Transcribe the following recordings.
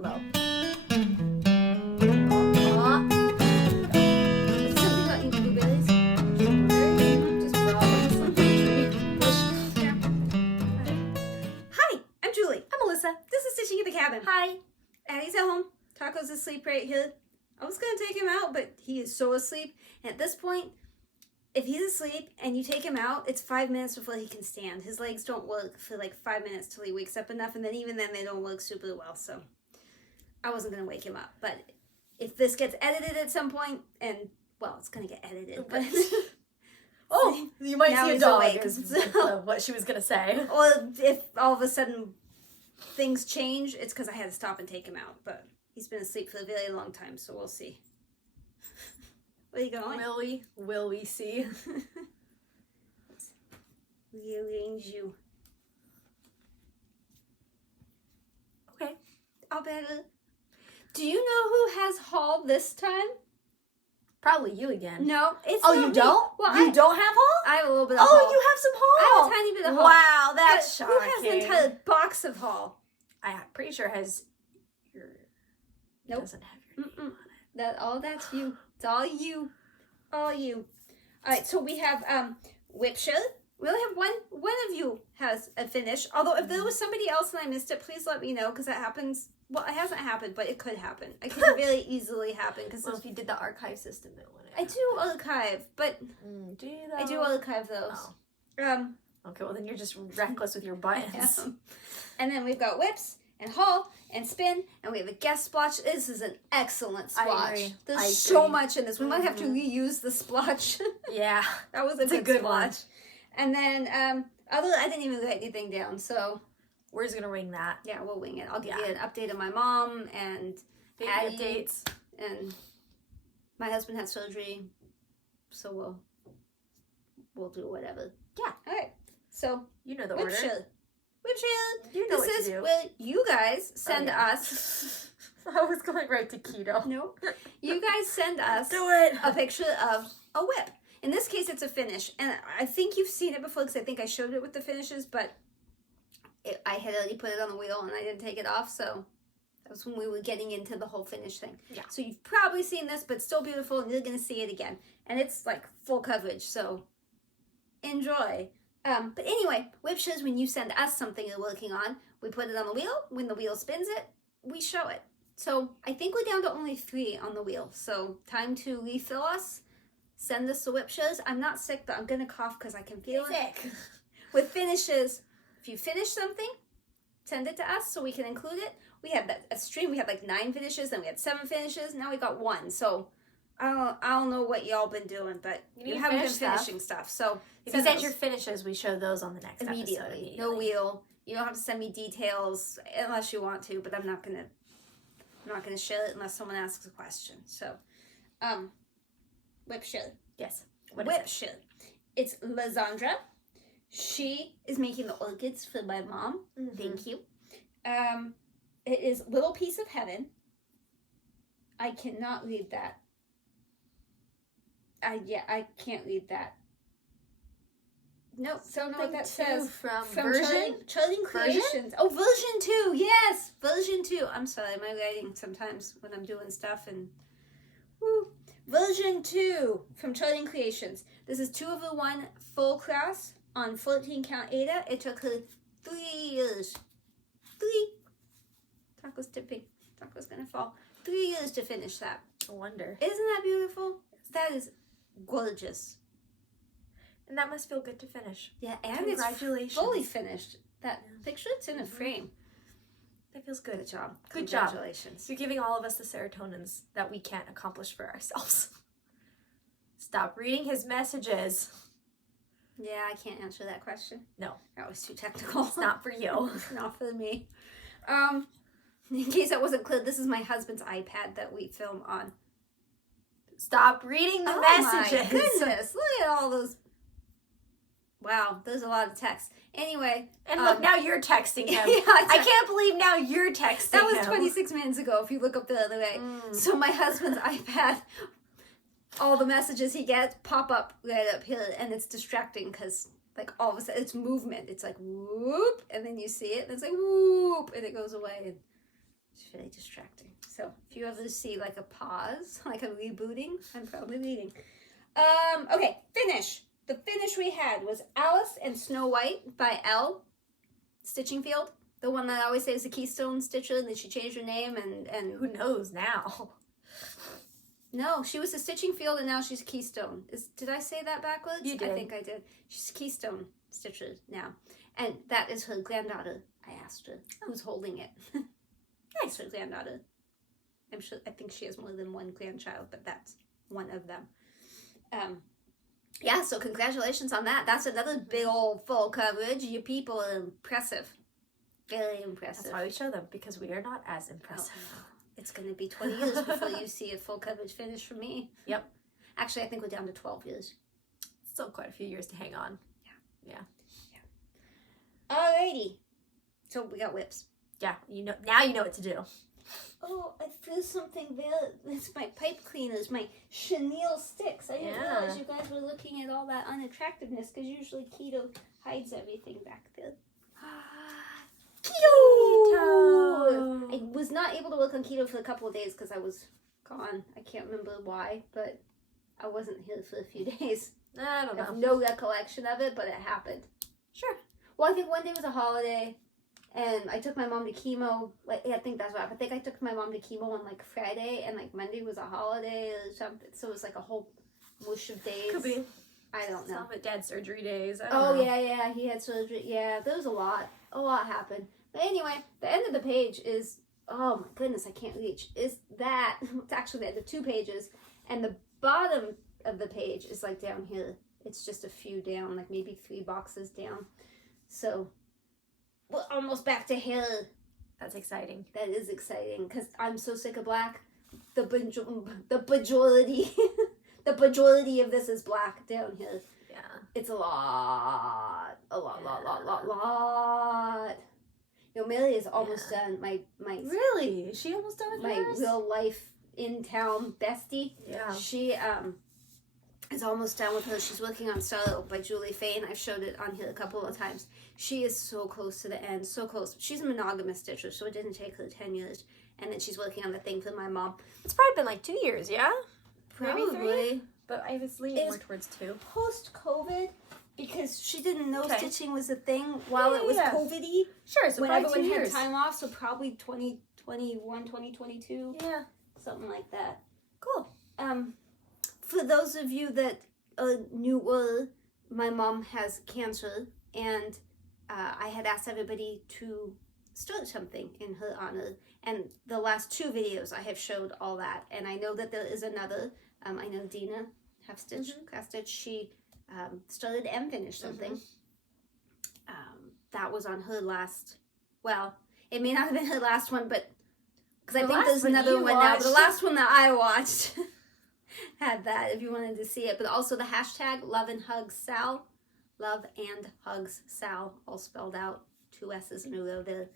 it low. Something about you blueberries? Just raw ones on the tree. Hi, I'm Julie. I'm Alyssa. This is Stitching at the Cabin. Hi. Addie's at home. Taco's asleep right here. I was going to take him out, but he is so asleep. And at this point, if he's asleep and you take him out, it's 5 minutes before he can stand. His legs don't work for like 5 minutes till he wakes up enough, and then even then they don't work super well, so I wasn't going to wake him up. But if this gets edited at some point, and, well, it's going to get edited, but... Oh, you might now see a he's dog awake, is so- what she was going to say. Or if all of a sudden things change, it's because I had to stop and take him out, but he's been asleep for a very long time, so we'll see. Where are you going? Will we see? Rearrange you. Okay. I'll better. Do you know who has haul this time? Probably you again. No, it's Oh, not you me. don't? Well, You don't have haul? I have a little bit of haul. Oh, you have some haul. I have a tiny bit of haul. Wow, that's But shocking. who has an entire box of haul? I'm pretty sure it has your... Nope. Doesn't have your name on it. That's you. It's all you. All you. Alright, so we have WIP SHARE. We only have one of you has a finish. Although if there was somebody else and I missed it, please let me know, because that happens. Well, it hasn't happened, but it could happen. It could really easily happen. Because Well, if you did the archive system, it wouldn't. I do archive, but Do you though? I do archive those. Oh. Okay, well then you're just reckless with your buttons. And then we've got whips and haul and spin, and we have a guest splotch. This is an excellent splotch. I agree. There's so much in this. We might have to reuse the splotch. Yeah. That was a good one. And then, I didn't even write anything down, so... We're just gonna wing that. Yeah, we'll wing it. I'll give you an update on my mom, and Baby Addie, updates. and my husband had surgery, so we'll do whatever. Yeah. Alright, so... You know the WIP order. SHARE. WIP SHARE! You know This what is to do. where you guys send yeah. us... I was going right to keto. Nope. You guys send us Do it. a picture of a whip. In this case, it's a finish. And I think you've seen it before, because I think I showed it with the finishes, but I had already put it on the wheel and I didn't take it off, so that was when we were getting into the whole finish thing. Yeah. So you've probably seen this, but still beautiful, and you're going to see it again. And it's like full coverage, so enjoy. But anyway, WIP SHARE, when you send us something you're working on, we put it on the wheel. When the wheel spins it, we show it. So I think we're down to only 3 on the wheel. So time to refill us. Send us the WIP SHAREs. I'm not sick, but I'm going to cough because I can feel it. Sick. With finishes, if you finish something, send it to us so we can include it. We had a stream. We had like 9 finishes, then we had 7 finishes. Now we got 1. So I don't know what y'all been doing, but you haven't been finishing stuff. So if you send your finishes, we show those on the next immediately. episode. No wheel. You don't have to send me details unless you want to, but I'm not gonna share it unless someone asks a question. So, WIP SHARE. Yes. WIP SHARE. It's Lizandra. She is making the orchids for my mom. Mm-hmm. Thank you. It is Little Piece of Heaven. I cannot read that. I can't read that. Nope, don't know what that says. From version? Charting Creations. Oh, version 2. Yes, version 2. I'm sorry, my writing sometimes when I'm doing stuff and... Woo. Version 2 from Charting Creations. This is 2/1 full cross on 14 count Ada. It took her 3 years. 3. Taco's tipping. Taco's gonna fall. 3 years to finish that. No wonder. Isn't that beautiful? That is gorgeous. And that must feel good to finish. Yeah, and Congratulations. it's fully finished. That picture, it's in a frame. That feels good. Good job. Good job. Congratulations. You're giving all of us the serotonins that we can't accomplish for ourselves. Stop reading his messages. Yeah, I can't answer that question. No. That was too technical. It's not for you. Not for me. In case that wasn't clear, this is my husband's iPad that we film on. Stop reading the messages. Oh my goodness. Look at all those. Wow, there's a lot of text. Anyway. And look, now you're texting him. Yeah, I can't believe now you're texting that was him. 26 minutes ago if you look up the other way. So my husband's iPad, all the messages he gets pop up right up here, and it's distracting because like all of a sudden it's movement. It's like whoop, and then you see it, and it's like whoop, and it goes away. And It's really distracting. So if you ever see like a pause, like a rebooting, I'm probably reading. Okay, finish. The finish we had was Alice and Snow White by Elle Stitching Field. The one that I always say is the Keystone Stitcher, and then she changed her name and Who knows now? No, she was a Stitching Field and now she's Keystone. Did I say that backwards? You did. I think I did. She's Keystone Stitcher now. And that is her granddaughter. I asked her who's holding it. Nice, her granddaughter. I think she has more than one grandchild, but that's one of them. Yeah, so congratulations on that. That's another big old full coverage. You people are impressive. Very impressive. That's why we show them, because we are not as impressive. Oh, it's going to be 20 years before you see a full coverage finish from me. Yep. Actually, I think we're down to 12 years. Still quite a few years to hang on. Yeah. Alrighty. So we got whips. Yeah, now you know what to do. Oh, I feel something there. It's my pipe cleaners, my chenille sticks. I didn't realize you guys were looking at all that unattractiveness, because usually Keto hides everything back there. Keto! I was not able to work on Keto for a couple of days because I was gone. I can't remember why, but I wasn't here for a few days. I don't know. I have no recollection of it, but it happened. Sure. Well, I think one day was a holiday, and I took my mom to chemo. I think that's what happened. I think I took my mom to chemo on like Friday, and like Monday was a holiday or something. So it was like a whole whoosh of days. Could be. I don't know. Some of it dad surgery days. I don't know. Yeah, he had surgery. Yeah, there was a lot. A lot happened. But anyway, the end of the page is, oh my goodness, I can't reach. Is that, it's actually the end of 2 pages, and the bottom of the page is like down here. It's just a few down, like maybe 3 boxes down. So we're almost back to here. That's exciting. That is exciting, because I'm so sick of black. The majority, the majority of this is black down here. Yeah. It's a lot. You know, Millie is almost done. My Really? Is she almost done with my hers? real life in town bestie. Yeah. She is almost done with her. She's working on Starlight by Julie Fain. I've showed it on here a couple of times. She is so close to the end, so close. She's a monogamous stitcher, so it didn't take her 10 years. And then she's working on the thing for my mom. It's probably been like 2 years, yeah? Maybe 3? Probably. But I was leaning more towards 2. Post-COVID, because she didn't know Okay. stitching was a thing while it was COVID-y. Sure, so When probably 2 everyone years. had time off, so probably 2021, 2022. Yeah. Something like that. Cool. For those of you that are newer, my mom has cancer, and I had asked everybody to start something in her honor. And the last 2 videos I have showed all that. And I know that there is another. I know Dina Half-Stitch, she started and finished something. That was on her last, well, it may not have been her last one, but because I think there's another one now. But the last one that I watched had that, if you wanted to see it. But also the hashtag Love and Hugs Sal. Love and Hugs Sal, all spelled out, 2 S's in a row there.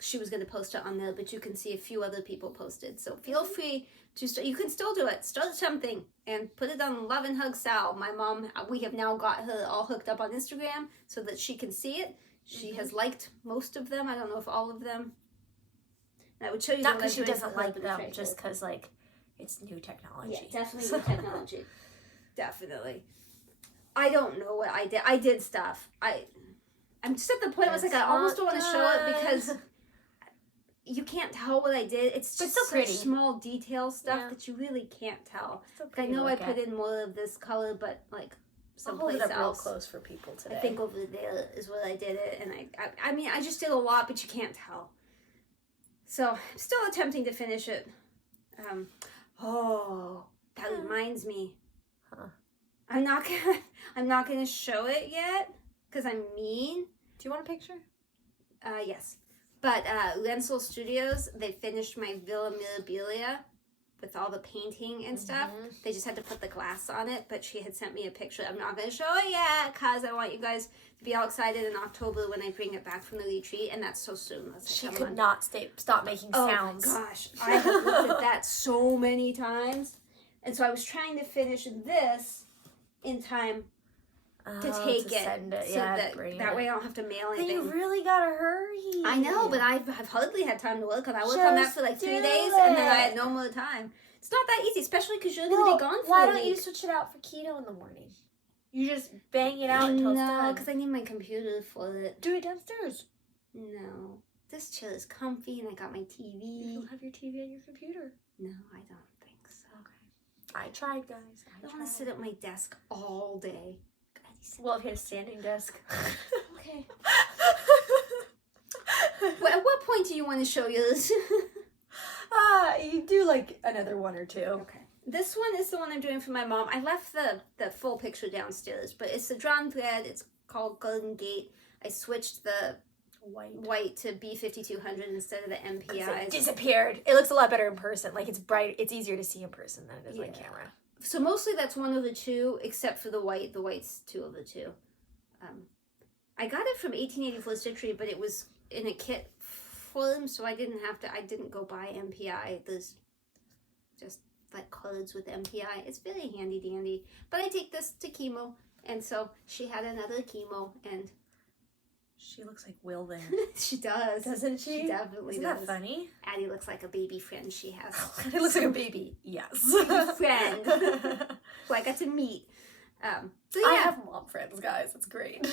She was going to post it on there, but you can see a few other people posted. So feel free to start. You can still do it. Start something and put it on Love and Hug Sal. My mom, we have now got her all hooked up on Instagram so that she can see it. She has liked most of them. I don't know if all of them. And I would show you. Not because she doesn't like them, just because like it's new technology. Yeah, definitely new technology. Definitely. I don't know what I did. I did stuff. I'm just at the point where it's like I almost don't want to show it because you can't tell what I did. It's just so pretty. Such small detail stuff that you really can't tell. I know I put in more of this color, but like someplace else. Hold it up real else. close for people today. I think over there is where I did it, and I mean I just did a lot, but you can't tell. So I'm still attempting to finish it. That reminds me. I'm not gonna show it yet because I'm mean. Do you want a picture? Yes. But Lenzel Studios, they finished my Villa Mirabilia with all the painting and stuff. They just had to put the glass on it, but she had sent me a picture. I'm not going to show it yet because I want you guys to be all excited in October when I bring it back from the retreat, and that's so soon. She could not stop making sounds. Oh my gosh. I have looked at that so many times. And so I was trying to finish this in time to take it. Send it. So Yeah, that way I don't have to mail Then anything. you really gotta hurry. I know, but I've hardly had time to work on it. I worked on that for like 3 days, and then I had no more time. It's not that easy, especially because you're going to be gone for why a don't week. you switch it out for keto in the morning? You just bang it out until it's done. No, because I need my computer for it. Do it downstairs. No. This chair is comfy, and I got my TV. You don't have your TV on your computer. No, I don't think so. Okay. I tried, guys. I don't want to sit at my desk all day. Well, if you had a standing desk. Okay. Well, at what point do you want to show yours? You do like another one or two. Okay. This one is the one I'm doing for my mom. I left the full picture downstairs, but it's a drawn thread. It's called Golden Gate. I switched the white to B5200 instead of the MPI. It disappeared. It looks a lot better in person. Like, it's bright. It's easier to see in person than it is on camera. So mostly that's 1/2, except for the white. The white's 2/2. I got it from 1884 Stitchery, but it was in a kit form, so I didn't go buy MPI. There's just like cards with MPI. It's very handy dandy. But I take this to chemo, and so she had another chemo, and she looks like Will then. She does. Doesn't she? She definitely Isn't does. that funny? Addie looks like a baby friend she has. It looks like a baby. Yes. Friend who I got to meet. So yeah. I have mom friends, guys. It's great.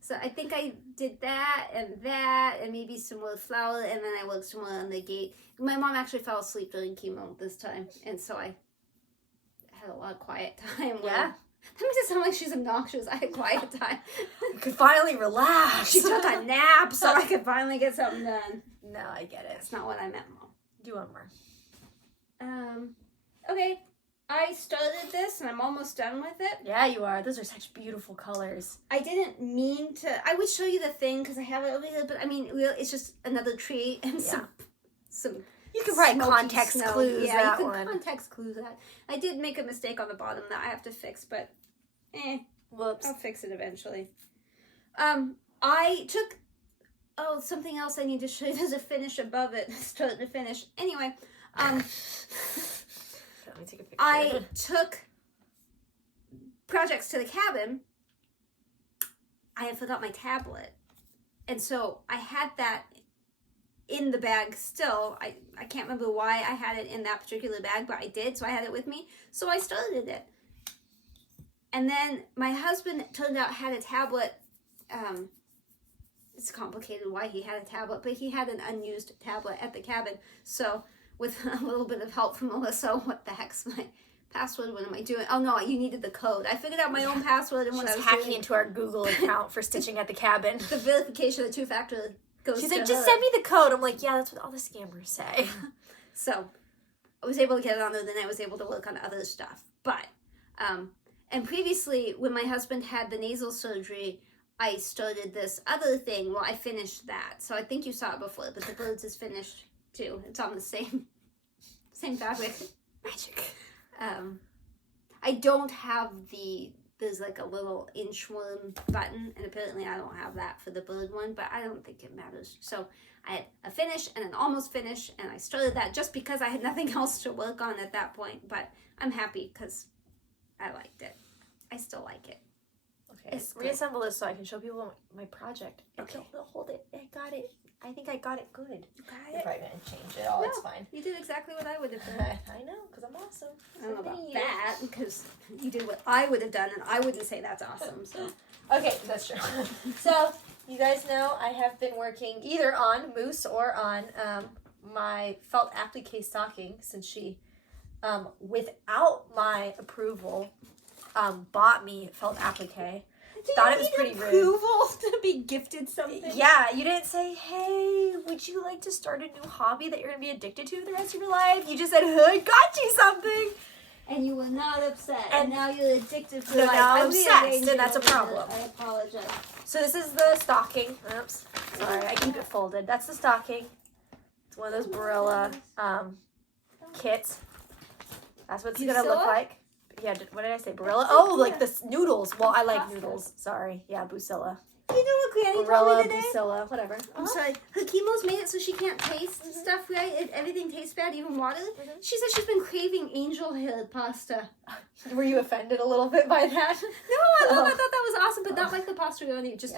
So I think I did that, and maybe some more flower, and then I worked some more on the gate. My mom actually fell asleep during chemo this time, and so I had a lot of quiet time. Yeah? That makes it sound like she's obnoxious. I had quiet time. You could finally relax. She took a nap so I could finally get something done. No, I get it. That's not what I meant, Mom. Do one more. Okay. I started this and I'm almost done with it. Yeah, you are. Those are such beautiful colors. I didn't mean to. I would show you the thing because I have it over here, but I mean, it's just another tree and some. You can probably context clues Yeah, that you one. can context clues that. I did make a mistake on the bottom that I have to fix, but Whoops. I'll fix it eventually. I took something else I need to show you. There's a finish above it, start to finish. Anyway, Let me take a picture. I took projects to the cabin. I had forgot my tablet, and so I had that in the bag still. I can't remember why I had it in that particular bag, but I did, so I had it with me. So I started it. And then my husband turned out had a tablet. It's complicated why he had a tablet, but he had an unused tablet at the cabin. So with a little bit of help from Alyssa, what the heck's my password? What am I doing? Oh no, you needed the code. I figured out my own password, and when I was hacking into our Google account for Stitching at the Cabin. The verification of the two-factor goes She's to like, her. just send me the code. I'm like, yeah, that's what all the scammers say. So I was able to get it on there, then I was able to work on other stuff. But, and previously, when my husband had the nasal surgery, I started this other thing. Well, I finished that. So I think you saw it before, but the birds is finished too. It's on the same fabric. Magic. I don't have there's like a little inchworm button, and apparently I don't have that for the bird one, but I don't think it matters. So I had a finish and an almost finish, and I started that just because I had nothing else to work on at that point, but I'm happy because I liked it. I still like it. Okay, reassemble this so I can show people my project. Okay. Hold it. I got it. I think I got it good. You got I'm probably going to change it all. No, It's fine. You did exactly what I would have done. I know, because I'm awesome. I don't know about that, because you did what I would have done, and I wouldn't say that's awesome. So Okay, that's true. So, you guys know I have been working either on Moose or on my felt applique stocking, since she, without my approval, bought me felt applique. Thought it was pretty rude. Approval to be gifted something? Yeah, you didn't say, hey, would you like to start a new hobby that you're going to be addicted to the rest of your life? You just said, hey, I got you something. And you were not upset. And now you're addicted to No, life. now I'm I obsessed, rearranged and it that's a over here. problem. I apologize. So this is the stocking. Oops. Sorry, I keep it folded. That's the stocking. It's one of those Barilla kits. That's what it's going to look like. Yeah, what did I say? Barilla? Oh, like the noodles. Well, I like noodles. Sorry. Yeah, Busilla. You know what Granny told Barilla, me today? Priscilla, whatever. I'm sorry. Her chemo's made it so she can't taste stuff right. Everything tastes bad, even water. She said she's been craving angel hair pasta. Were you offended a little bit by that? No, I thought that was awesome, but not like the pasta we only just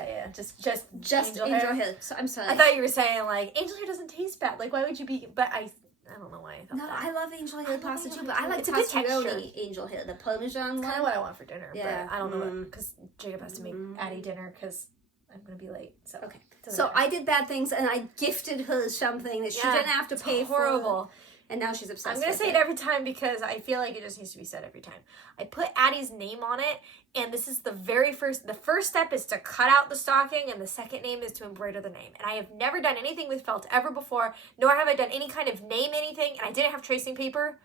just angel hair. So, I'm sorry. I thought you were saying like angel hair doesn't taste bad. Like why would you be? But I don't know why I thought No, that. I love angel hair pasta too, but I like It's a good texture. pastaroni angel hair, the Parmesan one. Kind of what I want for dinner. Yeah. But I don't know because Jacob has to make Addie dinner because I'm gonna be late. So okay. So I did bad things and I gifted her something that she didn't have to pay for. Horrible. And now she's obsessed I'm going to say it every time because I feel like it just needs to be said every time. I put Addie's name on it, and this is the first step is to cut out the stocking, and the second name is to embroider the name. And I have never done anything with felt ever before, nor have I done any kind of name anything, and I didn't have tracing paper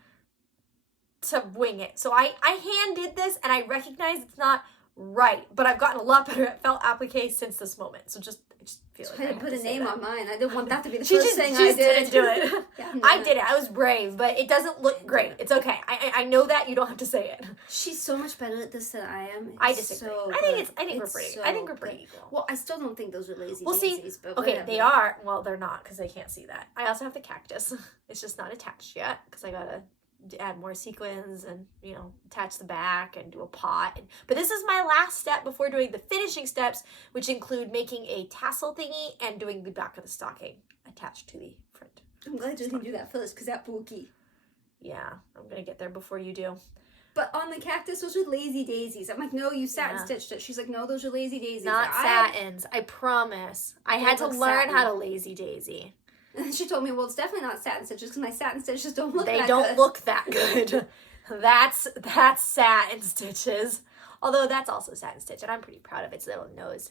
to wing it. So I hand did this, and I recognize it's not right, but I've gotten a lot better at felt applique since this moment. So I just feel like I didn't put a name on mine. I didn't want that to be the she first just, thing she I just did. didn't do it. Yeah, I did it. I was brave, but it doesn't look great. It's okay. I know that. You don't have to say it. She's so much better at this than I am. I disagree. So I think we're pretty equal. Well, I still don't think those are lazy We'll see. daisies, but Okay, whatever. they are. Well, they're not because they can't see that. I also have the cactus. It's just not attached yet because I gotta add more sequins and attach the back and do a pot. But this is my last step before doing the finishing steps, which include making a tassel thingy and doing the back of the stocking attached to the front. I'm glad you can do that first because that's bulky. Yeah, I'm gonna get there before you do. But on the cactus, those are lazy daisies. I'm like, no, you satin stitched it. She's like, no, those are lazy daisies. Not satins. I promise. I had to learn how to lazy daisy. And she told me, well, it's definitely not satin stitches because my satin stitches don't look that good. They don't look that good. That's satin stitches. Although that's also satin stitch, and I'm pretty proud of its little nose.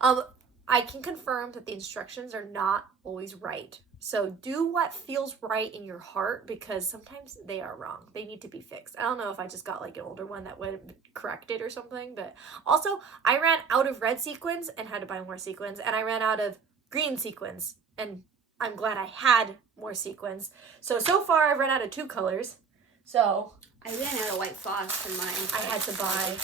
I can confirm that the instructions are not always right. So do what feels right in your heart because sometimes they are wrong. They need to be fixed. I don't know if I just got like an older one that would correct it or something, but also I ran out of red sequins and had to buy more sequins, and I ran out of green sequins, and I'm glad I had more sequins. So far I've run out of 2 colors. So I ran out of white floss in mine. I had to buy.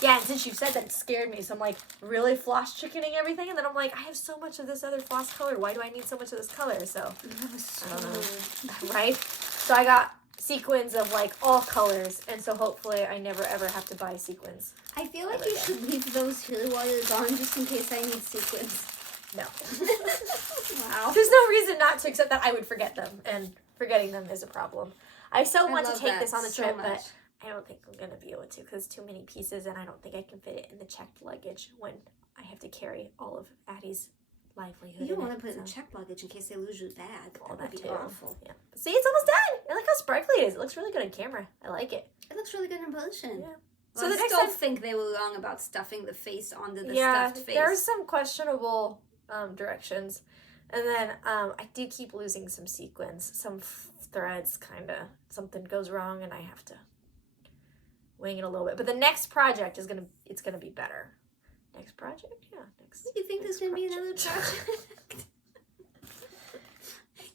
Yeah, and since you said that, it scared me. So I'm like, really floss chickening everything? And then I'm like, I have so much of this other floss color. Why do I need so much of this color? So, I don't know. Right? So I got sequins of like all colors. And so hopefully I never ever have to buy sequins. I feel like you should leave those here wires on just in case I need sequins. No. Wow. There's no reason not to, except that I would forget them. And forgetting them is a problem. I want to take this on the trip, but I don't think I'm going to be able to because too many pieces, and I don't think I can fit it in the checked luggage when I have to carry all of Addie's livelihood. You don't want to put it in the checked luggage in case they lose your bag. All that would be awful. Yeah. See, it's almost done. I like how sparkly it is. It looks really good on camera. I like it. It looks really good in person. Yeah. Well, so I still think they were wrong about stuffing the face onto the stuffed face. There are some questionable directions. And then I do keep losing some sequins, some threads, kind of. Something goes wrong and I have to wing it a little bit. But the next project is it's gonna be better. Next project? Yeah. You think there's gonna be another project?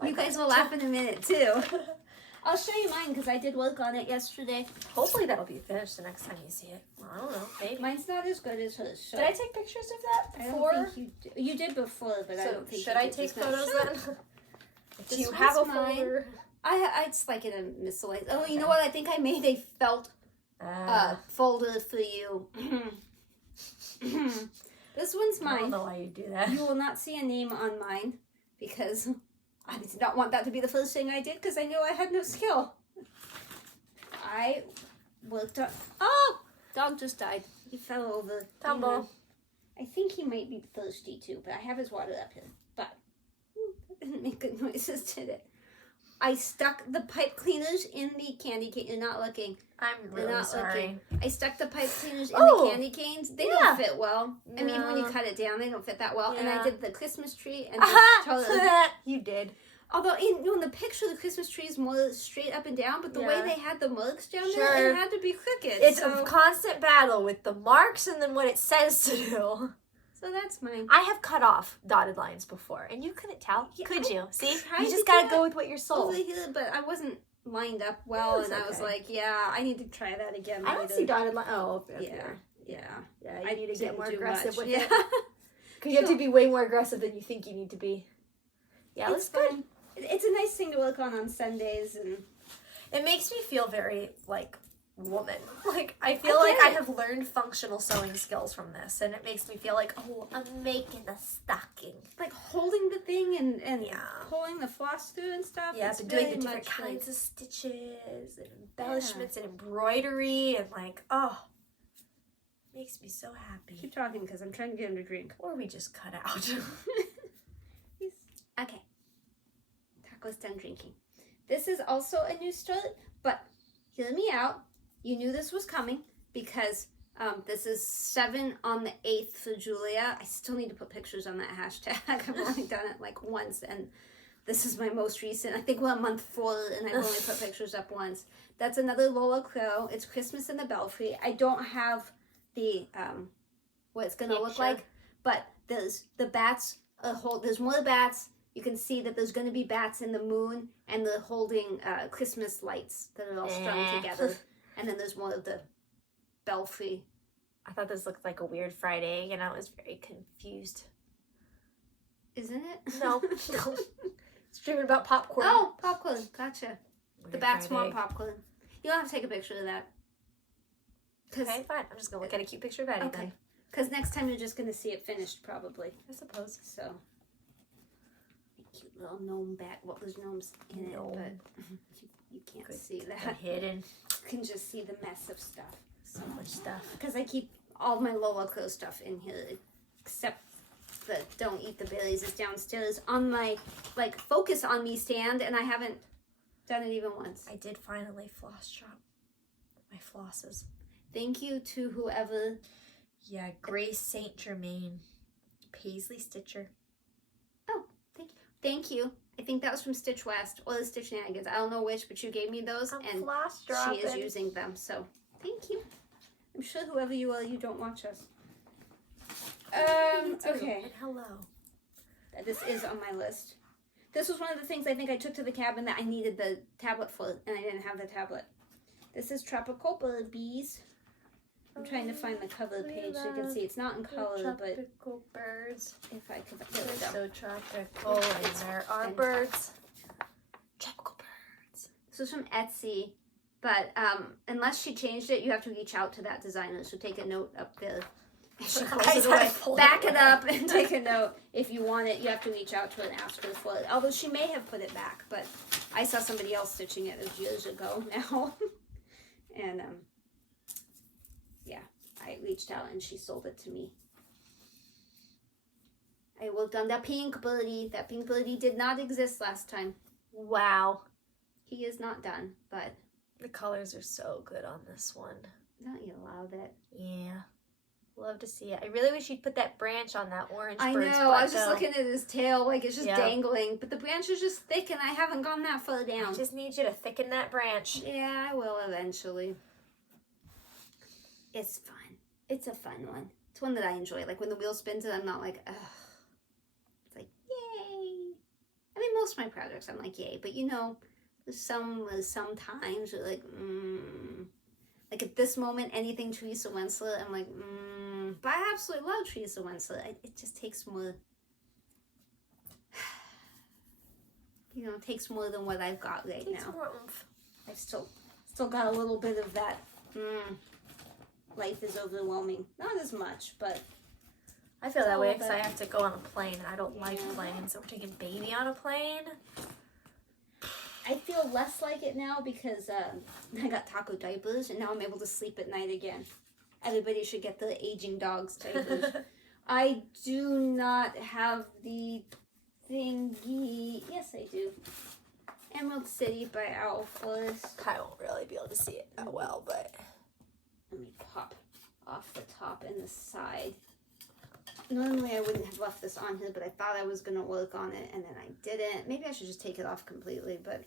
You guys will laugh in a minute too. I'll show you mine because I did work on it yesterday. Hopefully that'll be finished the next time you see it. Well, I don't know. Maybe. Mine's not as good as hers. So. Did I take pictures of that before? I don't think you did before, but I don't think should I take photos then? Do you have a folder? It's like in a miscellaneous. Oh, you know what? I think I made a felt folder for you. This one's mine. I don't know why you do that. You will not see a name on mine because I did not want that to be the first thing I did because I knew I had no skill. I worked on... Oh! Dog just died. He fell over. Tumble. I think he might be thirsty too, but I have his water up here. But that didn't make good noises, did it? I stuck the pipe cleaners in the candy cane. You're not looking. I'm really sorry. I stuck the pipe cleaners in the candy canes. They don't fit well. No. I mean, when you cut it down, they don't fit that well. Yeah. And I did the Christmas tree and You did. Although in the picture, the Christmas tree is more straight up and down, but the way they had the marks down there, it had to be crooked. It's a constant battle with the marks and then what it says to do. So that's mine. I have cut off dotted lines before, and you couldn't tell, could you? See? You just gotta go with what you're sold. Over here, but I wasn't lined up well, and I was like, I need to try that again. I don't see dotted lines. Oh, yeah. Yeah, you need to get more aggressive with it. Because you have to be way more aggressive than you think you need to be. Yeah, it's good. It's a nice thing to work on Sundays, and it makes me feel very, like, woman. Like, I feel like I have learned functional sewing skills from this, and it makes me feel like, oh, I'm making a stocking. Like holding the thing and pulling the floss through and stuff. Yeah, I've been doing the different kinds of stitches and embellishments and embroidery, and like, oh, makes me so happy. Keep talking because I'm trying to get him to drink. Or we just cut out. Okay. Taco's done drinking. This is also a new story, but hear me out. You knew this was coming because this is 7 on the 8th for Julia. I still need to put pictures on that hashtag. I've only done it like once, and this is my most recent. I think we're on month 4, and I've only put pictures up once. That's another Lola Crow. It's Christmas in the Belfry. I don't have the what it's gonna look like, but there's the bats. There's more bats. You can see that there's going to be bats in the moon, and they're holding Christmas lights that are all strung together. And then there's more of the belfry. I thought this looked like a weird fried egg, and I was very confused. Isn't it? No. No. It's dreaming about popcorn. Oh, popcorn. Gotcha. Weird the bats fried want egg. popcorn. You don't have to take a picture of that. Okay, fine. I'm just going to look at a cute picture of Eddie then. Because next time you're just going to see it finished, probably. I suppose. So. Cute little gnome bat. Well, there's gnomes in it, but you can't see that. Hidden. You can just see the mess of stuff. So much stuff. Because I keep all my Lola Crow stuff in here, except the Don't Eat the Berries is downstairs on my, like, Focus on Me stand, and I haven't done it even once. I did finally floss drop my flosses. Thank you to whoever. Yeah, Grace St. Germain. Paisley Stitcher. Oh, thank you. I think that was from Stitch West or the Stitch Shenanigans. I don't know which, but you gave me those, and she is using them. So thank you. I'm sure whoever you are, you don't watch us. Okay. And hello. This is on my list. This was one of the things I think I took to the cabin that I needed the tablet for, and I didn't have the tablet. This is Tropical Bird Bees. I'm trying to find the cover page so you can see it's not in color, but tropical birds. if I could, They're so tropical, and there are birds. Tropical birds. This was from Etsy, but unless she changed it, you have to reach out to that designer. So take a note up there. She closes it away. Back it up and take a note. If you want it, you have to reach out to her and ask her for it. Although she may have put it back, but I saw somebody else stitching it years ago now, and yeah, I reached out and she sold it to me. I worked on that pink birdie. That pink birdie did not exist last time. Wow. He is not done, but the colors are so good on this one. Don't you love it? Yeah. Love to see it. I really wish you'd put that branch on that orange I bird's know. butt, I was just looking at his tail, like it's just Yeah. dangling. But the branch is just thick, and I haven't gone that far down. I just need you to thicken that branch. Yeah, I will eventually. It's fun. It's a fun one. It's one that I enjoy. Like when the wheel spins it, I'm not like, ugh. It's like, yay. I mean, most of my projects, I'm like, yay. But you know, there's sometimes you're like, Like at this moment, anything Teresa Wensler, I'm like, But I absolutely love Teresa Wensler. It just takes more, it takes more than what I've got right now. More oomph. I've still got a little bit of that, life is overwhelming. Not as much, but. I feel that way because I have to go on a plane. I don't like planes. So we're taking baby on a plane. I feel less like it now because I got taco diapers and now I'm able to sleep at night again. Everybody should get the aging dog's diapers. I do not have the thingy. Yes, I do. Emerald City by Owl Forest. I won't really be able to see it that well, but let me pop off the top and the side. Normally I wouldn't have left this on here, but I thought I was going to work on it and then I didn't. Maybe I should just take it off completely, but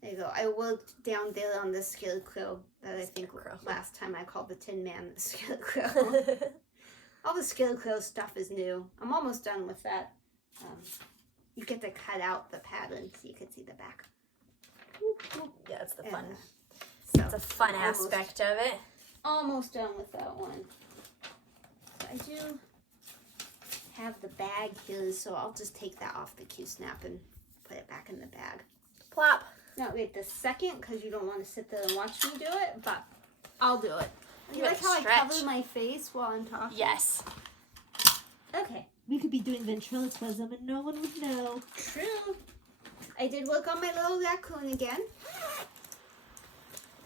there you go. I worked down there on the scarecrow that I think last time I called the Tin Man the scarecrow. All the scarecrow stuff is new. I'm almost done with that. You get to cut out the pattern so you can see the back. Yeah, it's the fun. So it's a fun aspect of it. Almost done with that one. So I do have the bag here, so I'll just take that off the Q-snap and put it back in the bag. Plop. Not wait the second, because you don't want to sit there and watch me do it, but I'll do it. You like how stretch. I cover my face while I'm talking? Yes. Okay. We could be doing ventriloquism and no one would know. True. I did work on my little raccoon again.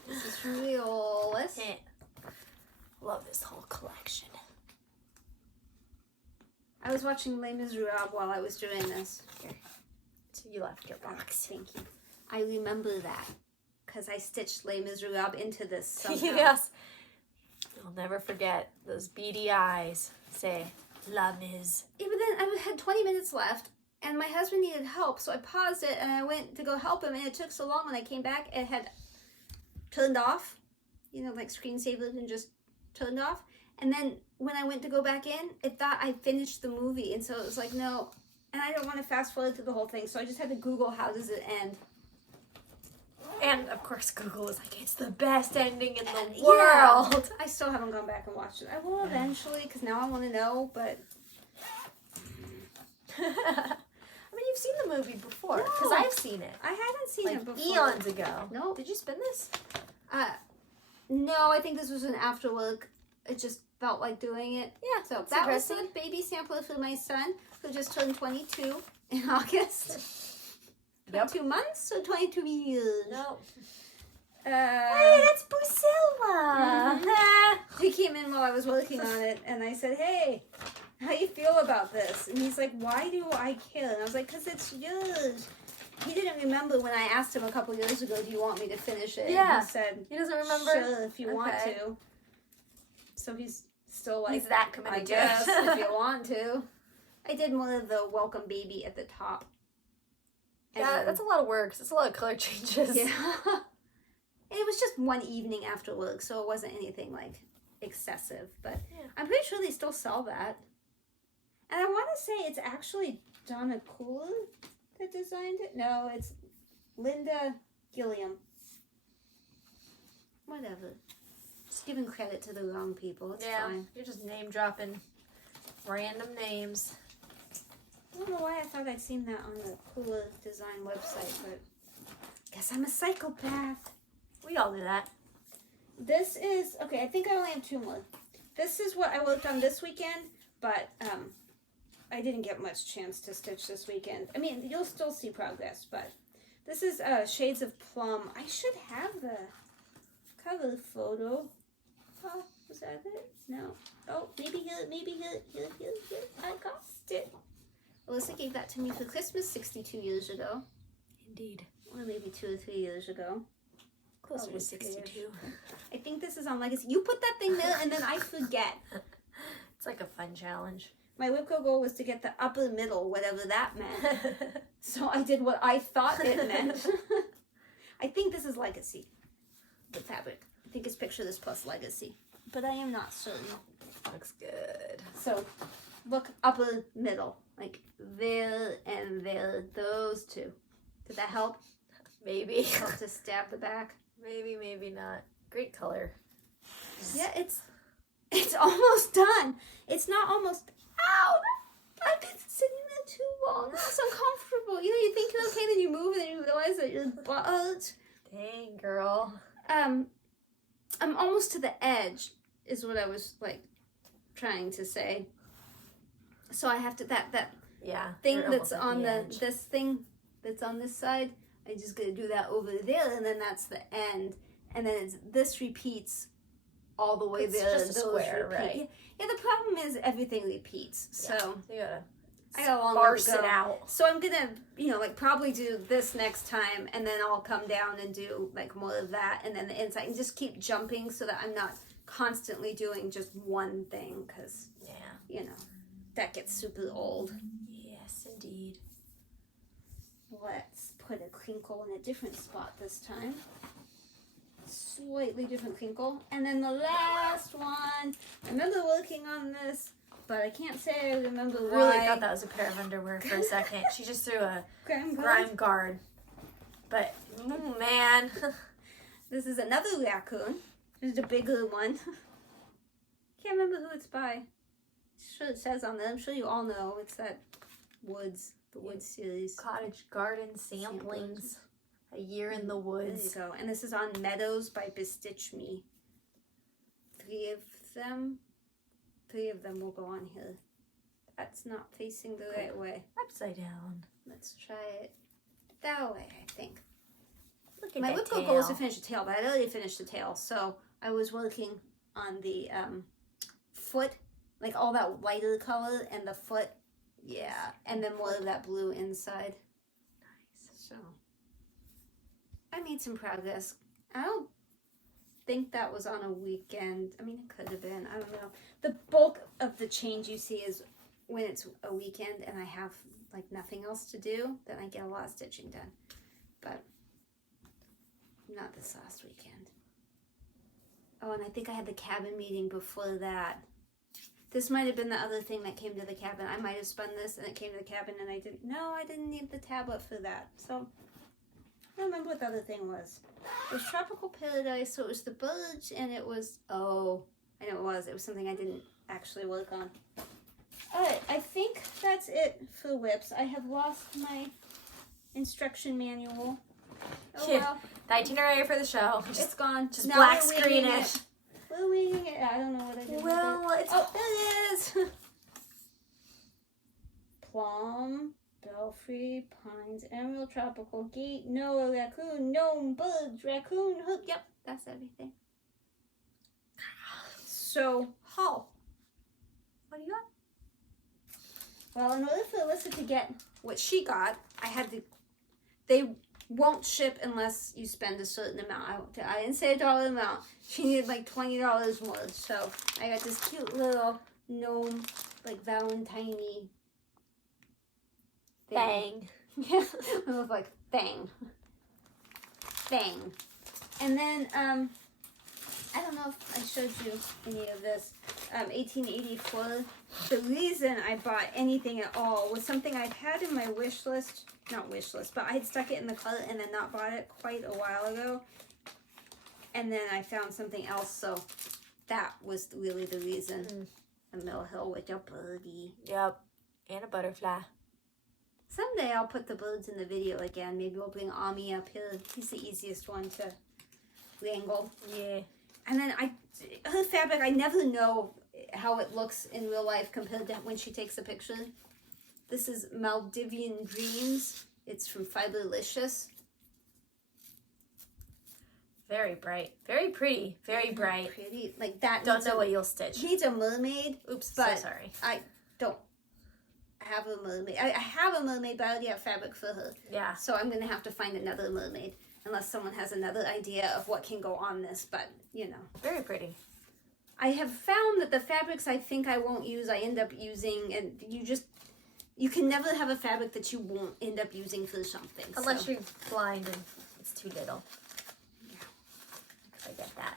This is from Alyssa. Love this whole collection. I was watching Les Miserables while I was doing this. Here. So you left your box. Thank you. I remember that because I stitched Les Miserables into this somehow. Yes. You'll never forget those beady eyes. Say, La Ms. Yeah, but then I had 20 minutes left and my husband needed help, so I paused it and I went to go help him, and it took so long. When I came back, it had turned off, you know, like screensaver and just turned off. And then when I went to go back in, it thought I finished the movie, and so it was like, no. And I don't want to fast forward through the whole thing, so I just had to Google how does it end. And of course Google was like, it's the best ending in the Yeah. world. I still haven't gone back and watched it. I will eventually, because now I want to know, but... I mean, you've seen the movie before, because No. I've seen it. I haven't seen Like it before. eons ago. No. Did you spin this? No, I think this was an after work. It just felt like doing it. Yeah, So that's that was interesting. the baby sampler for my son, who just turned 22 in August. Yep. 22 months or 22 years? No. Hey, that's Busilla. He came in while I was working on it, and I said, hey, how you feel about this? And he's like, why do I care? And I was like, because it's yours. He didn't remember when I asked him a couple years ago, do you want me to finish it? Yeah. And he said, He doesn't remember? sure, if you want Okay. to. So he's still like, He's that committed I to guess, it. if you want to. I did more of the welcome baby at the top. Yeah, And- that's a lot of work. 'Cause it's a lot of color changes. Yeah. And it was just one evening after work, so it wasn't anything like excessive. But Yeah. I'm pretty sure they still sell that. And I want to say it's actually Donna Cool that designed it. No, it's Linda Gilliam. Whatever. Just giving credit to the wrong people. It's Yeah, fine. you're just name dropping random names. I don't know why I thought I'd seen that on the Cooler Design website, but guess I'm a psychopath. We all do that. This is, okay, I think I only have two more. This is what I worked on this weekend, but I didn't get much chance to stitch this weekend. I mean, you'll still see progress, but this is Shades of Plum. I should have the cover photo. Oh, was that it? No. Oh, maybe here. I got it. Alyssa gave that to me for Christmas 62 years ago. Indeed. Or maybe 2 or 3 years ago. Closer Probably to 62. I think this is on Legacy. You put that thing there and then I forget. It's like a fun challenge. My WIPCO goal was to get the upper middle, whatever that meant. So I did what I thought it meant. I think this is Legacy, the fabric. I think it's Picture This plus Legacy. But I am not certain. Looks good. So look upper middle. Like there and there. Those two. Did that help? Maybe. Help to stab the back? Maybe, maybe not. Great color. Yeah, it's almost done. It's not almost. Ow! I've been sitting there too long. It's uncomfortable. You know, you think you're okay, then you move, and then you realize that your butt. Dang, girl. I'm almost to the edge, is what I was like trying to say. So I have to that Yeah. thing you're that's almost at on the edge. this thing that's on this side. I just gotta do that over there, and then that's the end, and then this repeats all the way It's there. just a those square, repeat. right? Yeah, the problem is everything repeats. So You gotta I got a long way sparse to go. it out. So I'm gonna, like probably do this next time, and then I'll come down and do like more of that, and then the inside, and just keep jumping so that I'm not constantly doing just one thing, because Yeah. that gets super old. Yes, indeed. Let's put a crinkle in a different spot this time. Slightly different crinkle. And then the last one. I remember working on this, but I can't say I remember Really why. thought that was a pair of underwear for a second. She just threw a Graham grime guard. But, man. This is another raccoon. This is a bigger one. Can't remember who it's by. sure it says on there. I'm sure you all know. It's that Woods, the Woods series. Cottage Garden Samplings. A Year in the Woods. There you go. And this is on Meadows by Bestitch Me. 3 of them will go on here. That's not facing the right way. Upside down. Let's try it that way, I think. Look at My that whip tail. goal was to finish the tail, but I already finished the tail. So I was working on the foot, like all that whiter color and the foot. Yeah. And then more of that blue inside. Nice. So I made some progress. I don't think that was on a weekend. I mean, it could have been. I don't know. The bulk of the change you see is when it's a weekend and I have like nothing else to do, then I get a lot of stitching done. But not this last weekend. Oh, and I think I had the cabin meeting before that. This might have been the other thing that came to the cabin. I might have spun this and it came to the cabin and I didn't. No, I didn't need the tablet for that. So I don't remember what the other thing was. It was Tropical Paradise, so it was the birds, and it was, oh, I know it was. It was something I didn't actually work on. Alright, I think that's it for whips. I have lost my instruction manual. Oh well. The itinerary for the show. It's gone. Just Now black we're screen winging it. We're winging it. I don't know what I did Well, with it. it's... Oh, there it is! Plum, Belfry, Pines, Emerald, Tropical, Gate, Noah, Raccoon, Gnome, Birds, Raccoon, Hook. Yep, that's everything. So, Haul. What do you got? well, in order for Alyssa to get what she got, I had to, they won't ship unless you spend a certain amount. I didn't say a dollar amount. She needed like $20 more. So, I got this cute little gnome, like Valentine-y Bang. Yeah, it was like bang, bang, and then I don't know if I showed you any of this. 1884. The reason I bought anything at all was something I'd had in my wish list, not wish list, but I had stuck it in the cart and then not bought it quite a while ago, and then I found something else. So that was really the reason. A Mill Hill with a birdie. Yep. And a butterfly. Someday I'll put the birds in the video again. Maybe we'll bring Ami up here. He's the easiest one to wrangle. Yeah. And then her fabric, I never know how it looks in real life compared to when she takes a picture. This is Maldivian Dreams. It's from Fiberlicious. Very bright. Very pretty. Very bright. Pretty. Like that. Don't know what you'll stitch. Needs a mermaid. Oops, but so sorry. I don't have a mermaid. I have a mermaid, but I already have fabric for her. Yeah. So I'm going to have to find another mermaid. Unless someone has another idea of what can go on this. But, you know. Very pretty. I have found that the fabrics I think I won't use, I end up using. And you can never have a fabric that you won't end up using for something. Unless you're blind and it's too little. Yeah. I get that.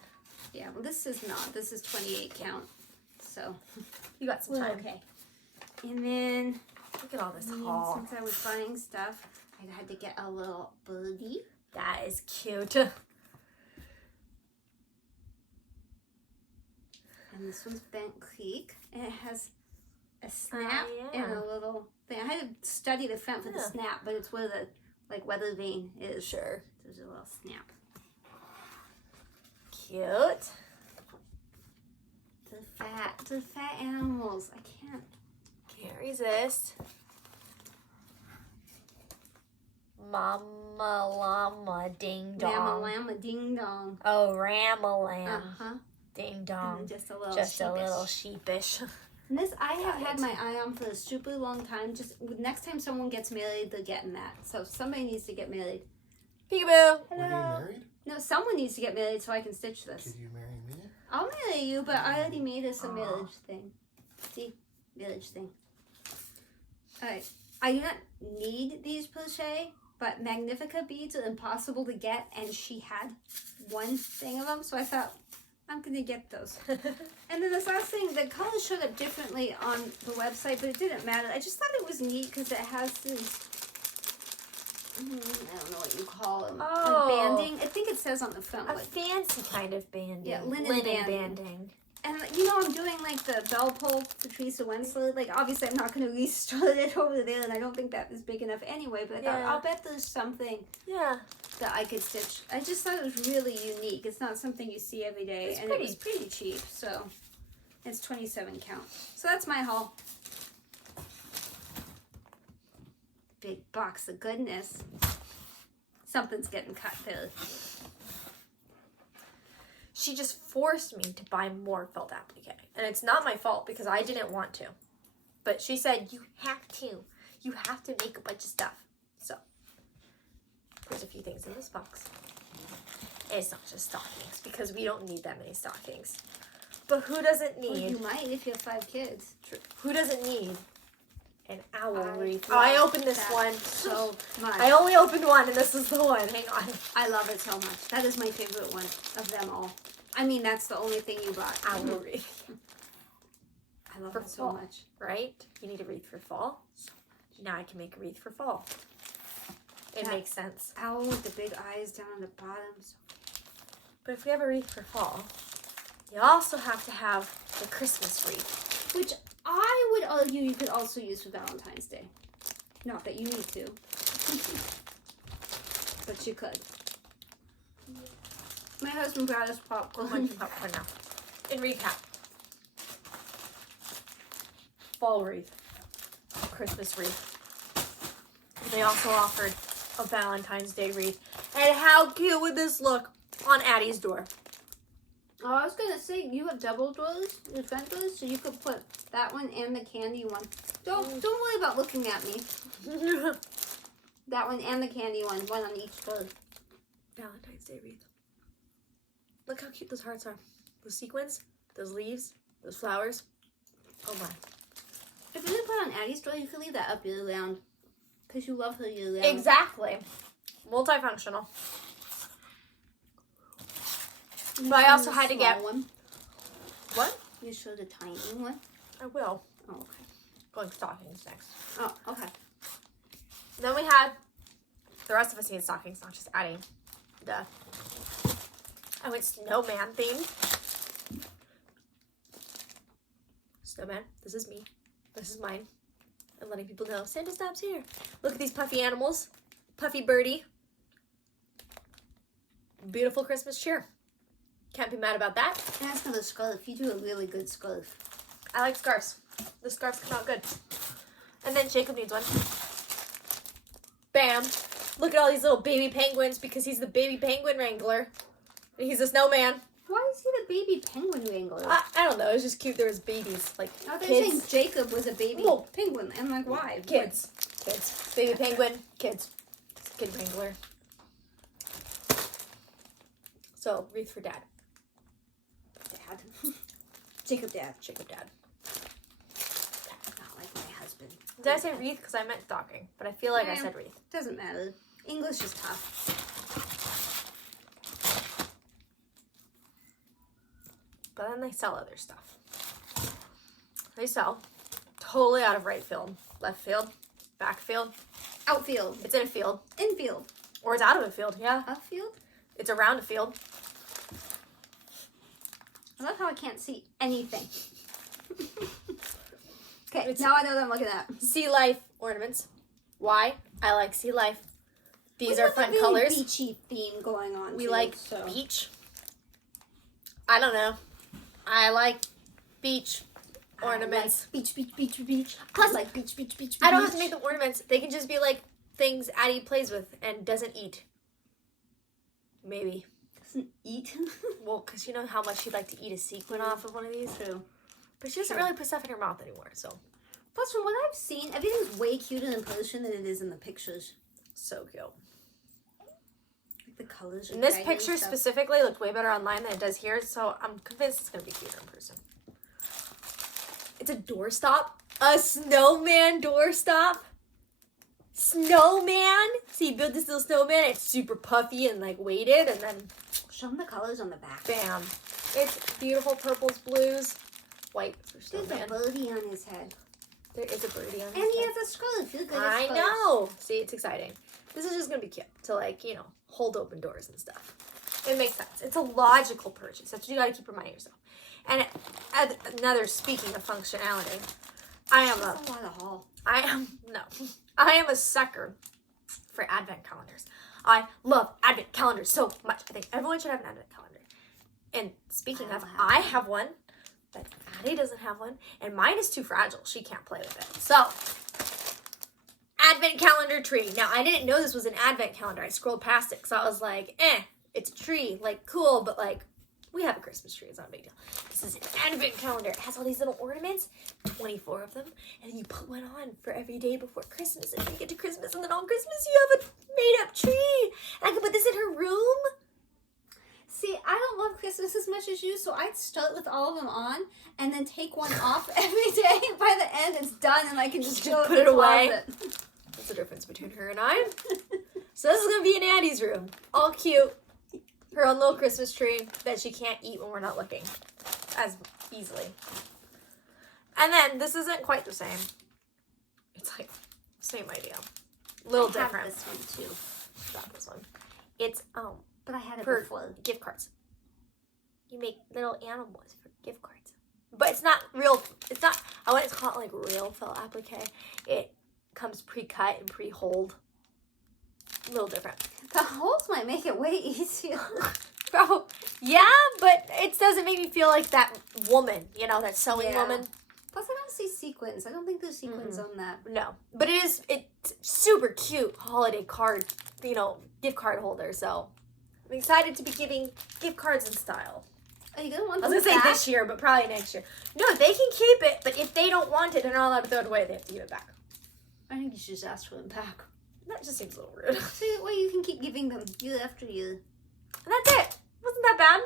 Yeah, well this is not. This is 28 count. So. You got some time. Okay. And then. Look at all this haul. Since I was buying stuff, I had to get a little birdie. That is cute. And this one's Bent Creek. And it has a snap yeah. and a little thing. I had to study the front for the snap, but it's where the weather vane is. Sure. There's a little snap. Cute. The fat animals. I Can't resist. Mama Llama Ding Dong. Llama Llama Ding Dong. Oh, Ramalam. Uh-huh. Ding Dong. And just a little Just sheepish. a little sheepish. And this I have had my eye on for a super long time. Just next time someone gets married, they're getting that. So somebody needs to get married. Peekaboo. Hello. We're getting married? No, someone needs to get married so I can stitch this. Could you marry me? I'll marry you, but I already made us a marriage thing. See? Marriage thing. Alright. I do not need these per se, but Magnifica beads are impossible to get, and she had one thing of them, so I thought, I'm going to get those. And then this last thing, the colors showed up differently on the website, but it didn't matter. I just thought it was neat because it has this, I don't know what you call them, Oh. like banding. I think it says on the front. A fancy kind of banding. Yeah, linen banding. And you know, I'm doing like the bell pull to Teresa Winslow. Like, obviously, I'm not going to restart it over there, and I don't think that is big enough anyway. But I'll bet there's something that I could stitch. I just thought it was really unique. It's not something you see every day, and it was pretty cheap. So it's 27 count. So that's my haul. Big box of goodness. Something's getting cut there. She just forced me to buy more felt applique. And it's not my fault because I didn't want to. But she said, you have to. You have to make a bunch of stuff. So, there's a few things in this box. And it's not just stockings because we don't need that many stockings. But who doesn't need... Well, you might if you have 5 kids. True. Who doesn't need an owl wreath? Oh, I opened this one. So much. I only opened one and this is the one. Hang on. I love it so much. That is my favorite one of them all. I mean, that's the only thing you bought. Owl wreath. I love it fall, so much. Right? You need a wreath for fall. Now I can make a wreath for fall. It makes sense. Owl with the big eyes down on the bottom. But if we have a wreath for fall, you also have to have the Christmas wreath. Which I would argue you could also use for Valentine's Day. Not that you need to. But you could. My husband brought us popcorn. Popcorn now. In recap. Fall wreath. Christmas wreath. They also offered a Valentine's Day wreath. And how cute would this look on Addie's door? Oh, I was gonna say you have double doors, your front doors, so you could put that one and the candy one. Don't worry about looking at me. That one and the candy one on each door. Valentine's Day wreath. Look how cute those hearts are. Those sequins, those leaves, those flowers. Oh my. If you didn't put on Addie's door, you could leave that up year round. Because you love her year round. Exactly. Multifunctional. But I also had to get one. What? You showed a tiny one. I will. Oh, okay. Going stockings next. Oh, okay. Then we had the rest of us need stockings, not just Addie. I went snowman theme. Snowman. This is me. This is mine. And letting people know Santa stops here. Look at these puffy animals. Puffy birdie. Beautiful Christmas cheer. Can't be mad about that. And as for the scarf, you do a really good scarf. I like scarves. The scarves come out good. And then Jacob needs one. Bam. Look at all these little baby penguins because he's the baby penguin wrangler. And he's a snowman. Why is he the baby penguin wrangler? I don't know. It was just cute. There was babies. Like, I thought kids. saying Jacob was a baby penguin. And like, why? Kids. Kids. Baby penguin. Kids. Kid wrangler. So, wreath for dad. Dad. Jacob dad. Jacob dad. Not like my husband. Did I say wreath? Because I meant stocking. But I feel like I said wreath. Doesn't matter. English is tough. But then they sell other stuff. They sell totally out of right field, left field, back field, outfield. It's in a field. Infield. Or it's out of a field, yeah. Outfield? It's around a field. I love how I can't see anything. Okay, now I know what I'm looking at. Sea life ornaments. Why? I like sea life. These are fun colors. Beachy theme going on. We like beach. I don't know. I like beach ornaments. Like beach. Plus, like beach. I don't have to make them ornaments. They can just be like things Addie plays with and doesn't eat. Maybe. Doesn't eat? Well, because you know how much she'd like to eat a sequin off of one of these? True. But she doesn't really put stuff in her mouth anymore, so. Plus, from what I've seen, everything's way cuter in person than it is in the pictures. So cute. Like the colors. And this picture specifically looked way better online than it does here, so I'm convinced it's going to be cuter in person. It's a doorstop. A snowman doorstop. Snowman. So you build this little snowman. It's super puffy and like weighted, and then show them the colors on the back. Bam. It's beautiful purples, blues, white for snowman. There's a birdie on his head. There is a birdie on his head. And he has a scarf. Look at I know. See, it's exciting. This is just gonna be cute to, like, you know, hold open doors and stuff. It makes sense. It's a logical purchase. That's what you got to keep reminding yourself. And another, speaking of functionality, I am a sucker for advent calendars. I love advent calendars so much. I think everyone should have an advent calendar. And speaking of, I have one, but Addie doesn't have one, and mine is too fragile. She can't play with it. So, advent calendar tree. Now, I didn't know this was an advent calendar. I scrolled past it because I was like, it's a tree. Like, cool, but like, we have a Christmas tree. It's not a big deal. This is an advent calendar. It has all these little ornaments, 24 of them, and then you put one on for every day before Christmas, and then you get to Christmas, and then on Christmas you have a made-up tree. And I can put this in her room. See, I don't love Christmas as much as you, so I'd start with all of them on and then take one off every day. By the end, it's done, and I can just put it away. That's the difference between her and I. So this is going to be in Addie's room. All cute. Her own little Christmas tree that she can't eat when we're not looking as easily. And then, this isn't quite the same. It's like, same idea. A little different. This one, too. Not this one. It's, but I had it for before. Gift cards. You make little animals for gift cards. But it's not real, I wouldn't call it like real felt applique. It comes pre-cut and pre-holed. A little different. The holes might make it way easier. Bro, yeah, but it doesn't make me feel like that woman, that sewing woman. Plus, I don't see sequins. I don't think there's sequins on that. No, but it's super cute holiday card, gift card holder, so I'm excited to be giving gift cards in style. Are you gonna want I was going to say this year, but probably next year. No, they can keep it, but if they don't want it, they're not allowed to throw it away. They have to give it back. I think you should just ask for them back. That just seems a little rude. See, well, you can keep giving them year after year. And that's it. Wasn't that bad?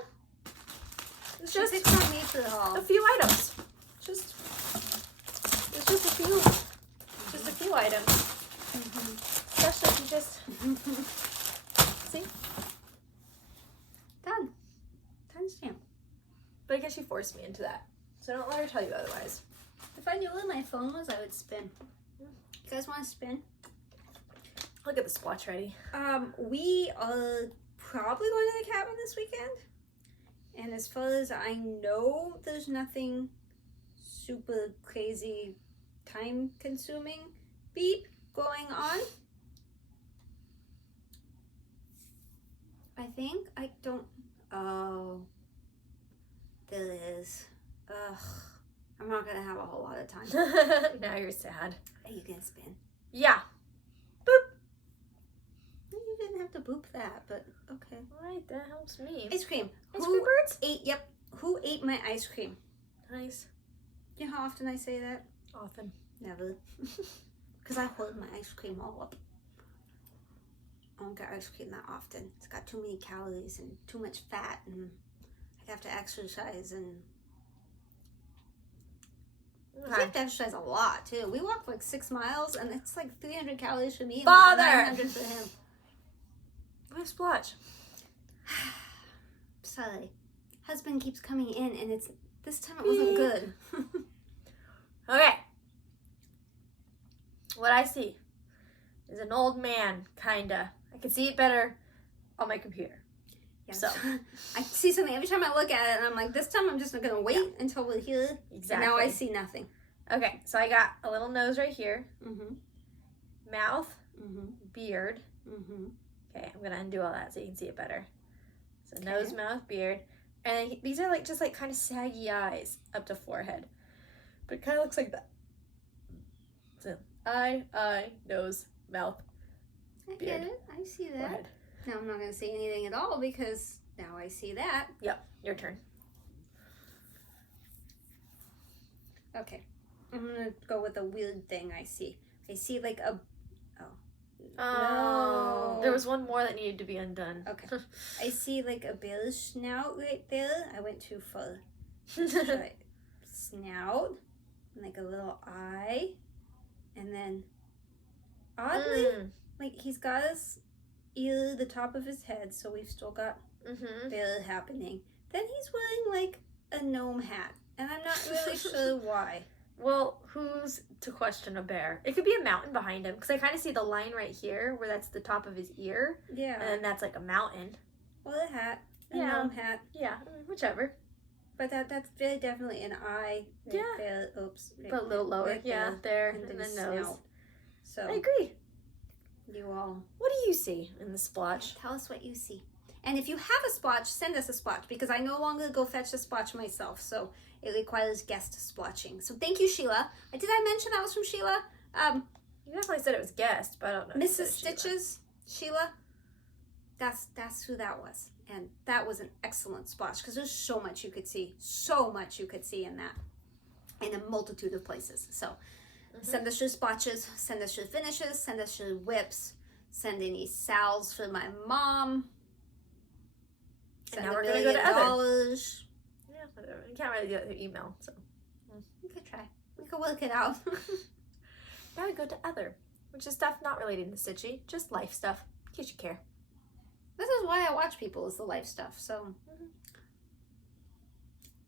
It's just it's not made for the haul. a few items. It's just a few. Just a few items. Especially if you just see. Done. Timestamp. But I guess she forced me into that. So don't let her tell you otherwise. If I knew where my phone was, I would spin. You guys want to spin? I'll get the splotch ready. We are probably going to the cabin this weekend. And as far as I know, there's nothing super crazy time consuming beep going on. I think I don't. Oh, there is. Ugh. I'm not gonna have a whole lot of time. Now you're sad. Are you gonna spin? Yeah. Boop. You didn't have to boop that, but okay. Right, that helps me. Ice cream. Ice cream birds? Who ate my ice cream? Nice. You know how often I say that? Often. Never. Because I hold my ice cream all up. I don't get ice cream that often. It's got too many calories and too much fat, and I have to exercise, and I have to exercise a lot too. We walk like 6 miles, and it's like 300 calories for me and like 900 for him. Where's splotch? Sorry. Husband keeps coming in, and this time it wasn't good. Okay. What I see is an old man, kinda. I can see it better on my computer. Yeah. So I see something every time I look at it, and I'm like, this time I'm just not gonna wait until we're here. Exactly. And now I see nothing. Okay, so I got a little nose right here. Mm-hmm. Mouth. Mm-hmm. Beard. Mm-hmm. Okay, I'm gonna undo all that so you can see it better. So nose, mouth, beard. And these are like just like kind of saggy eyes up to forehead. But it kind of looks like that. So eye, nose, mouth, I beard, get it. I see that. forehead. Now I'm not going to say anything at all because now I see that. Yep, your turn. Okay. I'm going to go with a weird thing I see. I see like a... Oh, No. there was one more that needed to be undone. Okay. I see like a bear's snout right there. I went too far. Right. Snout. And like a little eye. And then oddly, like he's got his ear, the top of his head, so we've still got bear happening. Then he's wearing like a gnome hat. And I'm not really sure why. Well, who's to question a bear? It could be a mountain behind him, because I kind of see the line right here, where that's the top of his ear. Yeah. And then that's like a mountain. Or a hat. a gnome hat. Yeah, whichever. But that's very definitely an eye. Right there. Oops. Right, but a little lower. right there. And And then the nose. snout. So I agree. you all. What do you see in the splotch? Tell us what you see. And if you have a splotch, send us a splotch because I no longer go fetch the splotch myself. So it requires guest splotching. So thank you, Sheila. Did I mention that was from Sheila? You definitely said it was guest, but I don't know. if you Mrs. said Stitches, Sheila. That's who that was. And that was an excellent splotch because there's so much you could see. So much you could see in that. In a multitude of places. So send us your splotches, send us your finishes, send us your whips, send any sals for my mom. And now we're going to go to other. $1,000,000. Yeah, whatever. You can't really do it through email, so. We could try. We could work it out. Now we go to other, which is stuff not related to Stitchy, just life stuff, in case you care. This is why I watch people, is the life stuff. So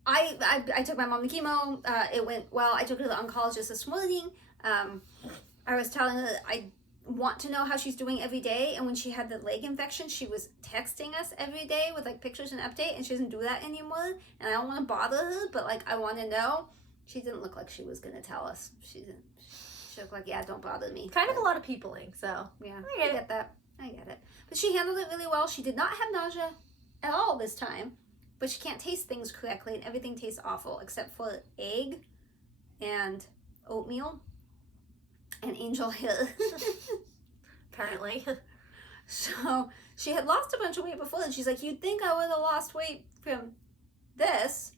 I took my mom to chemo. It went well. I took her to the oncologist this morning. I was telling her I want to know how she's doing every day. And when she had the leg infection, she was texting us every day with like pictures and update. And she doesn't do that anymore. And I don't want to bother her, but like I want to know. She didn't look like she was going to tell us. She looked like, yeah, don't bother me. Kind of a lot of peopling, so. Yeah, I get that. I get it. But she handled it really well. She did not have nausea at all this time. But she can't taste things correctly, and everything tastes awful except for egg and oatmeal and angel hair. Apparently. So she had lost a bunch of weight before, and she's like, you'd think I would have lost weight from this.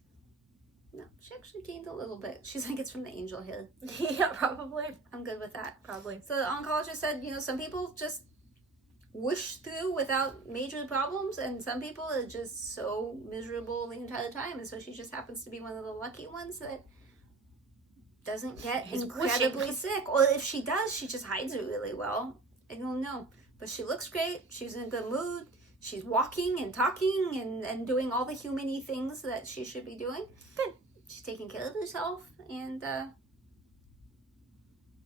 No, she actually gained a little bit. She's like, it's from the angel hair. Yeah, probably. I'm good with that. Probably. So the oncologist said, some people just whoosh through without major problems, and some people are just so miserable the entire time, and so she just happens to be one of the lucky ones that doesn't get incredibly sick. Or if she does, she just hides it really well. I don't know. But she looks great. She's in a good mood. She's walking and talking and doing all the human-y things that she should be doing. Good. She's taking care of herself, and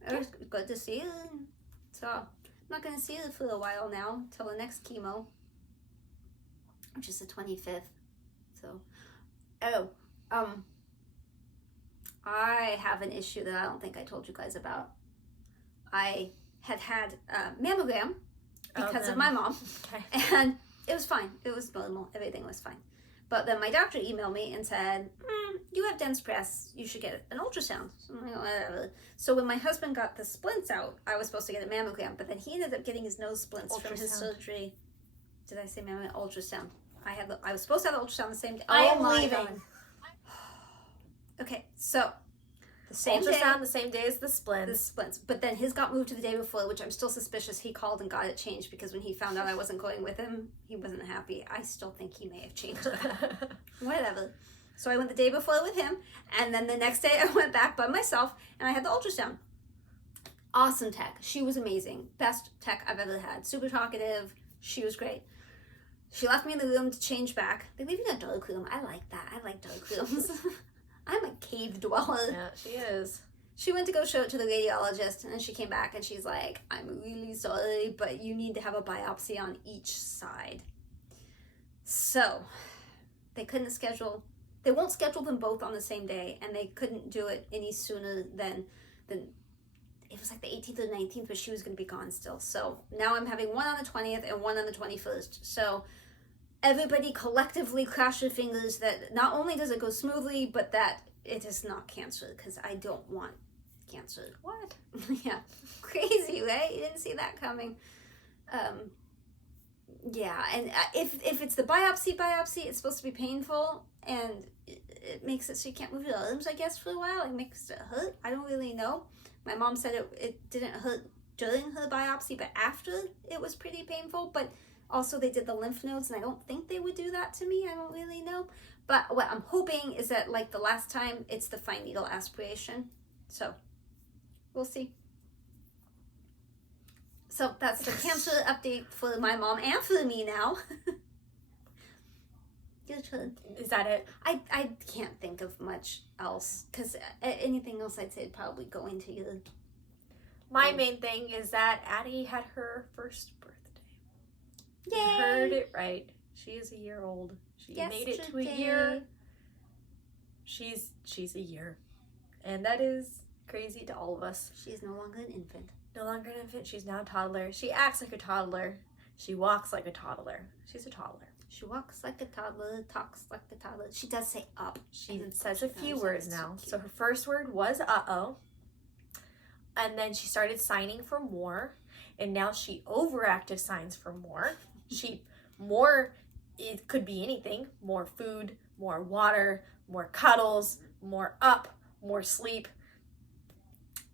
it was good to see her. So I'm not going to see her for a while now, till the next chemo, which is the 25th. So, I have an issue that I don't think I told you guys about. I had a mammogram because of my mom, and it was fine. It was normal. Everything was fine. But then my doctor emailed me and said, you have dense breasts. You should get an ultrasound. So I'm like, whatever. So when my husband got the splints out, I was supposed to get a mammogram, but then he ended up getting his nose splints from his surgery. Did I say mammogram? Ultrasound. I was supposed to have the ultrasound the same day. I am leaving. Okay, so the same ultrasound day, the same day as the splints. The splints. But then his got moved to the day before, which I'm still suspicious he called and got it changed, because when he found out I wasn't going with him, he wasn't happy. I still think he may have changed that. Whatever. So I went the day before with him, and then the next day I went back by myself, and I had the ultrasound. Awesome tech. She was amazing. Best tech I've ever had. Super talkative. She was great. She left me in the room to change back. They leave you in a dark room. I like that. I like dark rooms. I'm a cave dweller. Yeah, she is. She went to go show it to the radiologist, and then she came back and she's like, I'm really sorry, but you need to have a biopsy on each side. So they won't schedule them both on the same day, and they couldn't do it any sooner than it was like the 18th or 19th, but she was going to be gone still. So now I'm having one on the 20th and one on the 21st. So everybody collectively cross your fingers that not only does it go smoothly, but that it is not cancer, because I don't want cancer. What? Yeah. Crazy, right? You didn't see that coming. Yeah, and if it's the biopsy, it's supposed to be painful, and it makes it so you can't move your arms, I guess, for a while. It makes it hurt. I don't really know. My mom said it didn't hurt during her biopsy, but after it was pretty painful. But also they did the lymph nodes, and I don't think they would do that to me. I don't really know. But what I'm hoping is that, like the last time, it's the fine needle aspiration. So we'll see. So that's the cancer update for my mom and for me now. Your turn. Is that it? I can't think of much else, because anything else I'd say would probably go into your... My main thing is that Addie had her first birthday. Yay! You heard it right. She is a year old. She Yesterday. made it to a year. She's a year. And that is crazy to all of us. She's no longer an infant. No longer an infant. She's now a toddler. She acts like a toddler. She walks like a toddler. She's a toddler. She walks like a toddler, talks like a toddler. She does say up. She says a few words now. So her first word was uh-oh. And then she started signing for more. And now she overactive signs for more. It could be anything. More food, more water, more cuddles, more up, more sleep.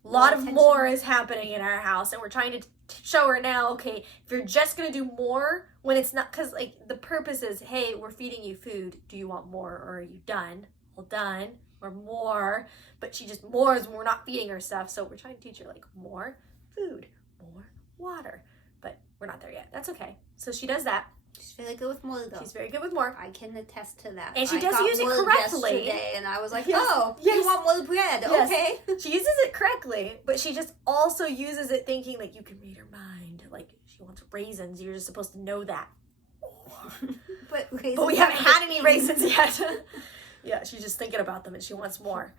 A lot of more is happening in our house. And we're trying to show her now, okay, if you're just going to do more when it's not, because like the purpose is, hey, we're feeding you food. Do you want more or are you done? Well, done. Or more. But she just more is when we're not feeding her stuff. So we're trying to teach her like more food, more water. But we're not there yet. That's okay. So she does that. She's very good with more, though. She's very good with more. I can attest to that. And she does use it correctly. Yesterday, and I was like, yes. oh, yes. you want more bread. Yes. Okay. She uses it correctly, but she just also uses it thinking like you can read her mind. Like she wants raisins. You're just supposed to know that. But we haven't had any raisins yet. Yeah, she's just thinking about them and she wants more.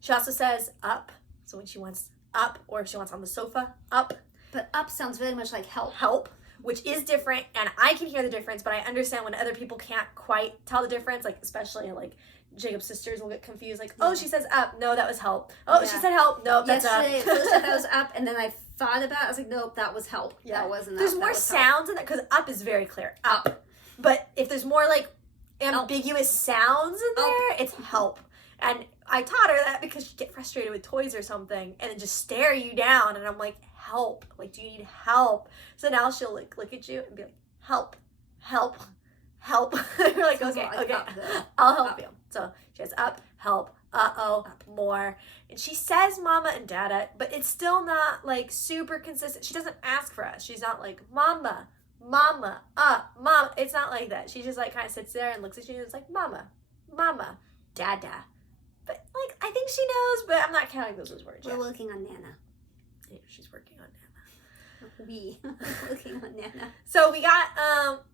She also says up. So when she wants up or if she wants on the sofa, up. But up sounds very much like help. Help. Which is different, and I can hear the difference, but I understand when other people can't quite tell the difference, like especially like Jacob's sisters will get confused, like, oh, she says up, no, that was help. Oh, she said help, no, that's up. Yesterday, first I thought that was up, and then I thought about it, I was like, nope, that was help. Yeah. That wasn't There's up. more sounds in that, because up is very clear, up. But if there's more like ambiguous sounds in there, it's help. And I taught her that because she'd get frustrated with toys or something, and then just stare you down, and I'm like, help, like, do you need help? So now she'll like look at you and be like, help. You're like, okay, I'll help you. So she has up, help, uh-oh, more. And she says mama and dada, but it's still not like super consistent. She doesn't ask for us. She's not like mama, mom. It's not like that. She just like kind of sits there and looks at you and it's like mama, dada. But like, I think she knows, but I'm not counting those as words yet. We're working on Nana. Yeah, she's working on Nana. We working on Nana. So we got,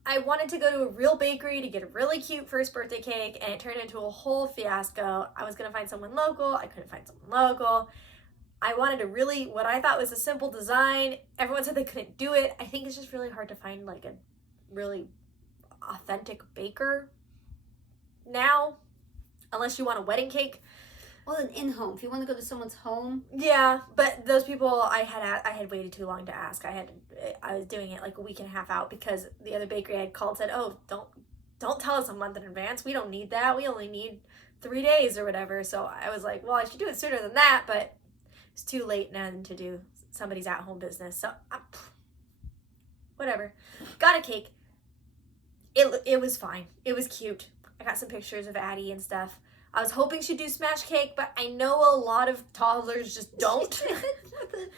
I wanted to go to a real bakery to get a really cute first birthday cake, and it turned into a whole fiasco. I was going to find someone local. I couldn't find someone local. I wanted what I thought was a simple design. Everyone said they couldn't do it. I think it's just really hard to find like a really authentic baker now, unless you want a wedding cake. Well, an in-home. If you want to go to someone's home. Yeah, but those people I had waited too long to ask. I was doing it like a week and a half out because the other bakery I had called said, oh, don't tell us a month in advance. We don't need that. We only need 3 days or whatever. So I was like, well, I should do it sooner than that, but it's too late now to do somebody's at-home business. So whatever. Got a cake. It was fine. It was cute. I got some pictures of Addie and stuff. I was hoping she'd do smash cake, but I know a lot of toddlers just don't.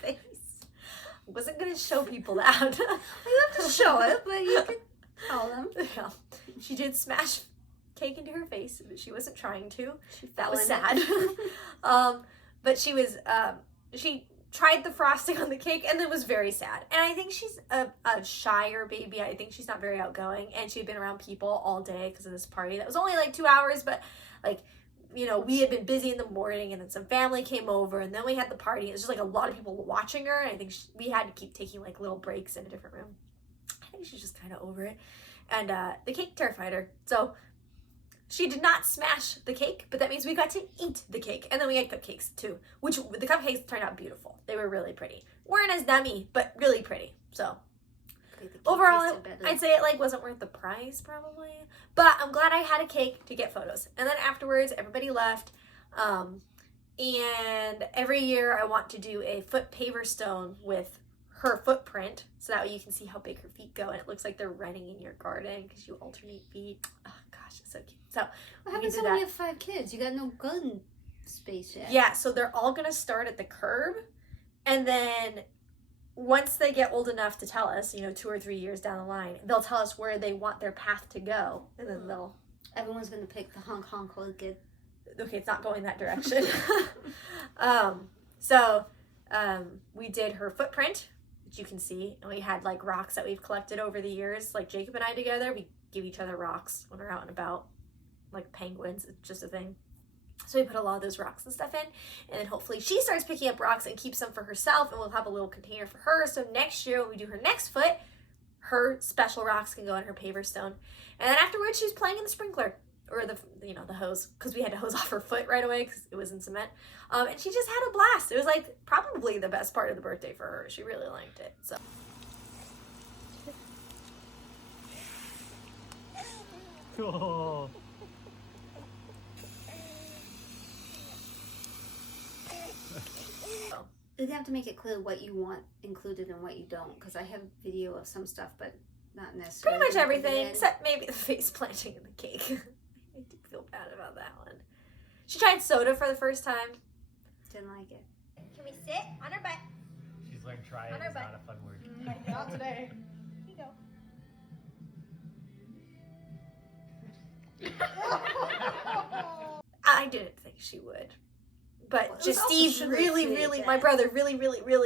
I wasn't going to show people that. You have to show it, but you can tell them. Yeah. She did smash cake into her face, but she wasn't trying to. That was sad. But she was, she tried the frosting on the cake and then was very sad. And I think she's a shyer baby. I think she's not very outgoing. And she had been around people all day because of this party. That was only like 2 hours, but like, you know, we had been busy in the morning and then some family came over and then we had the party. It was just like a lot of people watching her. And I think we had to keep taking like little breaks in a different room. I think she's just kind of over it. And the cake terrified her. So she did not smash the cake, but that means we got to eat the cake. And then we had cupcakes too, which the cupcakes turned out beautiful. They were really pretty. Weren't as dummy, but really pretty. So overall, I'd say it like wasn't worth the price probably, but I'm glad I had a cake to get photos. And then afterwards, everybody left. And every year I want to do a foot paver stone with her footprint, so that way you can see how big her feet go, and it looks like they're running in your garden because you alternate feet. Oh gosh, it's so cute. So what happens when you have 5 kids? You got no garden space yet. Yeah, so they're all gonna start at the curb, and then once they get old enough to tell us, 2 or 3 years down the line, they'll tell us where they want their path to go, and then everyone's gonna pick the honk honk little kid. Okay, it's not going that direction. We did her footprint, you can see. And we had like rocks that we've collected over the years. Like Jacob and I together, we give each other rocks when we're out and about. Like penguins, it's just a thing. So we put a lot of those rocks and stuff in. And then hopefully she starts picking up rocks and keeps them for herself. And we'll have a little container for her. So next year when we do her next foot, her special rocks can go in her paver stone. And then afterwards she's playing in the sprinkler. Or the hose, because we had to hose off her foot right away because it was in cement. And she just had a blast. It was like probably the best part of the birthday for her. She really liked it. So. Oh. You'd have to make it clear what you want included and what you don't, because I have video of some stuff, but not necessarily. Pretty much everything, except maybe the face planting in the cake. I do feel bad about that one. She tried soda for the first time. Didn't like it. Can we sit on her butt? She's learned try it. It's not a fun word. Not today. Here you go. I didn't think she would. But Well, just also Steve sugar really, free, really, yeah. my brother really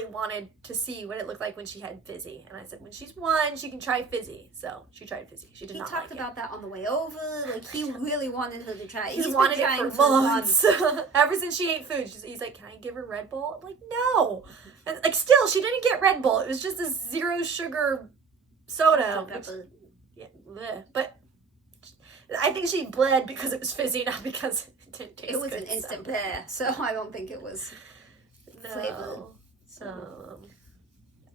wanted to see what it looked like when she had fizzy. And I said, when she's 1, she can try fizzy. So she tried fizzy. She did He not talked like about that on the way over. Like, he really wanted her to try it. He's been wanted it trying for months. Ever since she ate food, he's like, can I give her Red Bull? I'm like, no. And like, still, she didn't get Red Bull. It was just a 0 sugar soda. Which, yeah, bleh. But I think she bled because it was fizzy, not because it didn't taste It was good, an instant bleh, so I don't think it was flavored. No. Yeah.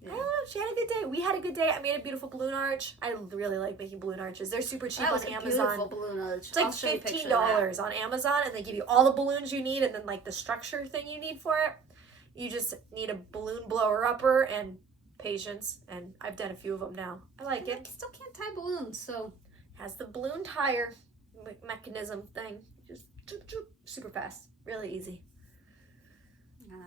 I don't know. She had a good day. We had a good day. I made a beautiful balloon arch. I really like making balloon arches. They're super cheap That was on a Amazon. beautiful balloon arch. It's like I'll show you a picture of that. $15 on Amazon, and they give you all the balloons you need, and then like the structure thing you need for it. You just need a balloon blower upper and patience, and I've done a few of them now. I like I it. still can't tie balloons, so Has the balloon tire mechanism thing. Just super fast, really easy.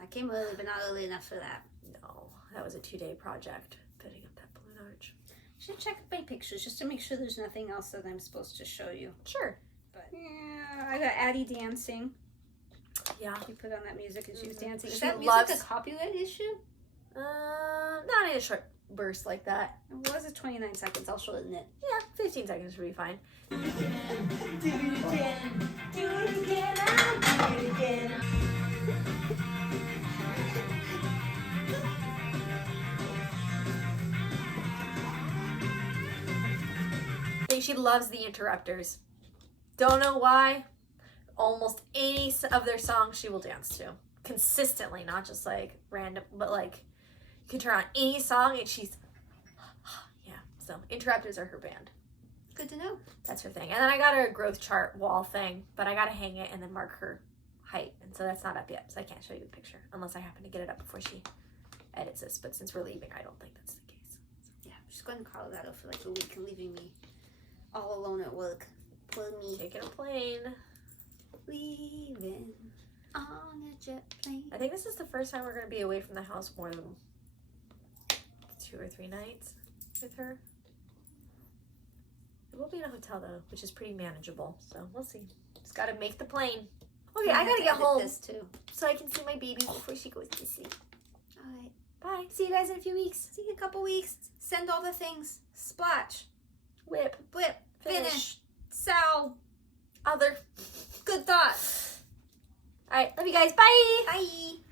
I came early, but not early enough for that. No, that was a 2-day project, fitting up that balloon arch. Should check my pictures just to make sure there's nothing else that I'm supposed to show you. Sure. But yeah, I got Addie dancing. Yeah. You put on that music and she was dancing. Is She that loves- music a copyright issue? Not in a short burst like that. It was 29 seconds. I'll shorten it. Yeah, 15 seconds would be fine. Do it again, I'll do it again. I think she loves the Interrupters. Don't know why. Almost any of their songs she will dance to. Consistently, not just like random, but like you can turn on any song and she's, yeah. So Interrupters are her band. Good to know. That's her thing. And then I got her a growth chart wall thing, but I got to hang it and then mark her height. And so that's not up yet. So I can't show you the picture unless I happen to get it up before she edits this. But since we're leaving, I don't think that's the case. Yeah, she's going to Colorado for like a week and leaving me all alone at work. Poor me. Taking a plane. Leaving on a jet plane. I think this is the first time we're going to be away from the house more than 2 or 3 nights with her. It will be in a hotel though, which is pretty manageable. So we'll see. Just got to make the plane. Okay, I got to get home This too. so I can see my baby before she goes to sleep. All right. Bye. See you guys in a few weeks. See you in a couple weeks. Send all the things. Splotch. Whip. Blip. Finish. Finish. Sal. Other. Good thoughts. All right. Love you guys. Bye. Bye.